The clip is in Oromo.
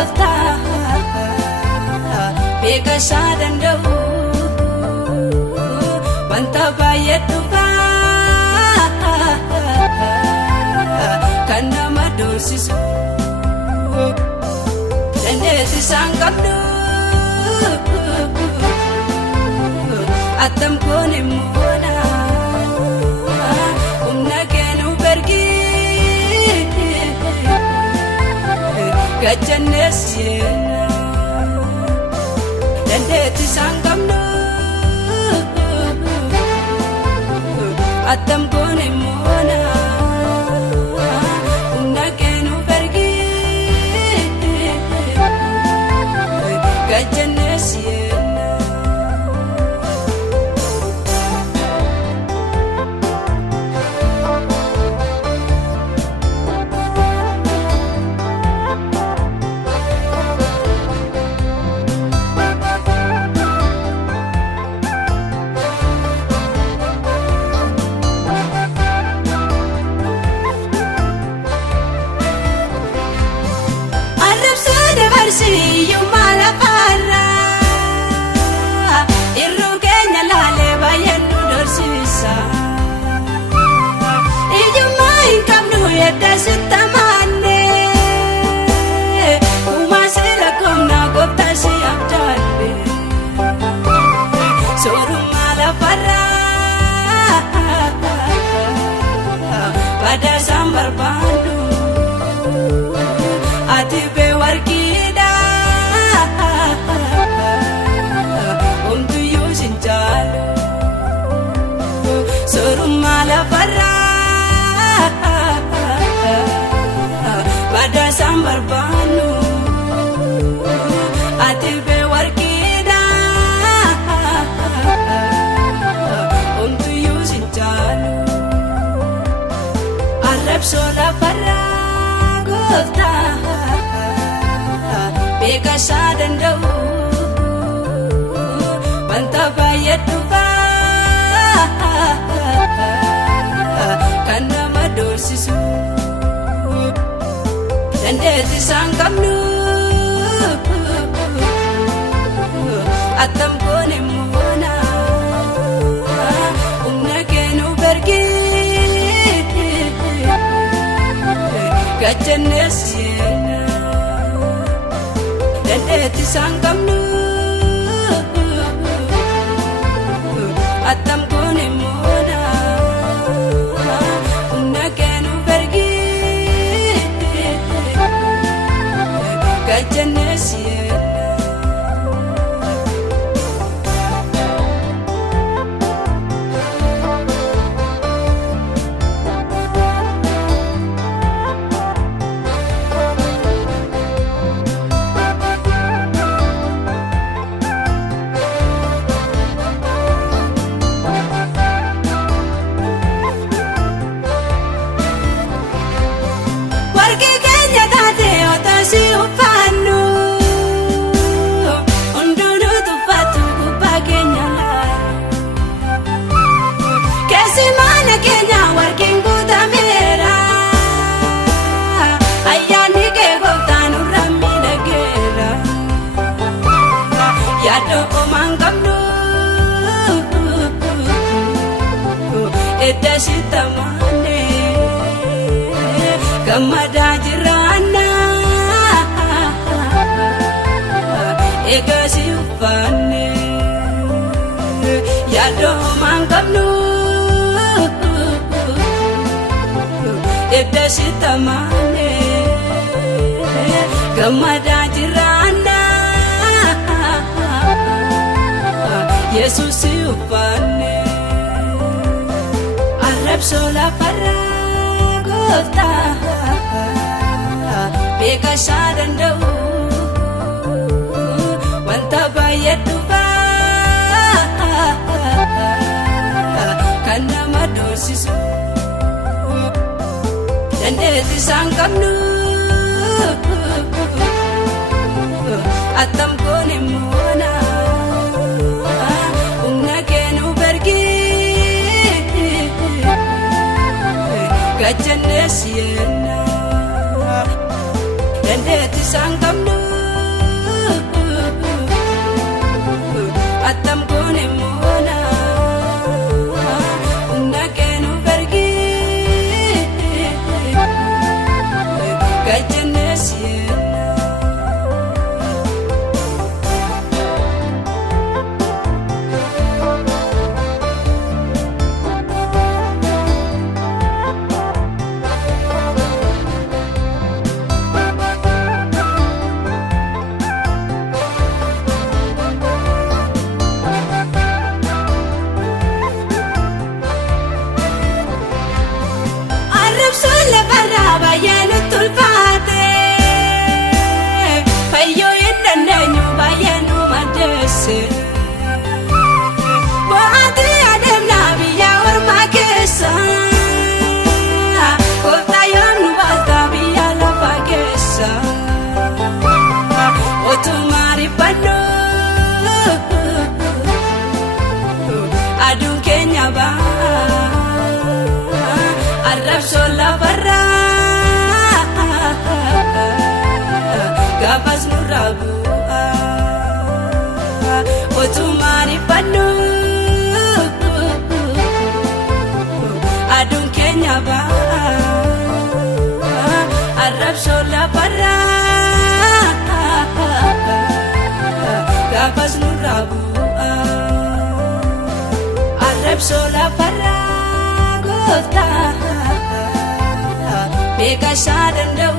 gooftaa beekasaa danda'u wanta baay'ee dhufaa kan nama doorsisu dandeettii isaan qabdu attam koon immoona humna keenuu bergii gachannees yeena dandeettii isaan qabdu attam koon immoona humna keenuu bergii gachannees yeena. Siyyummaa lafaarraa irruu keenya laalee baay'ee nu dorsiisa iyyummaa hin qabnu yedda sitta maannee uumaa si lakkoofnaa gooftaa si abdaalle soorummaa lafaarraa badaasaan barbaannu ati bee warqii soorummaa lafarraa badaasaan barbaannu ati bee warqiidhaa homtuyyuu sin jaalu arrabsoo lafarraa gooftaa beekasaa danda'u wanta baay'ee dhufaa kan nama doorsisu dandeettii isaan qabnu attam koon immoona humna keenuu bergii gachannees yeena dandeettii isaan qabnu attam koon immoona humna keenuu bergii gachannees yeena. Edda sitta maannee gammadaa jiraannaa egaa si uffaannee yaadoomaan qabnu edda sitta maannee gammadaa jiraannaa Yesuus si uffaannee. Arrabsoo lafarraa gooftaa beekasaa danda'u wanta baay'ee dhufaa kan nama doorsisu dandeettii isaan qabnu attam koon immoona humna keenuu bergii gachannees yeena dandeettii isaan qabnu aduun keenya ba'a arrabsoo lafarraa gaafas nurraa bu'a arrabsoo lafarraa gooftaa beeka isaa danda'u.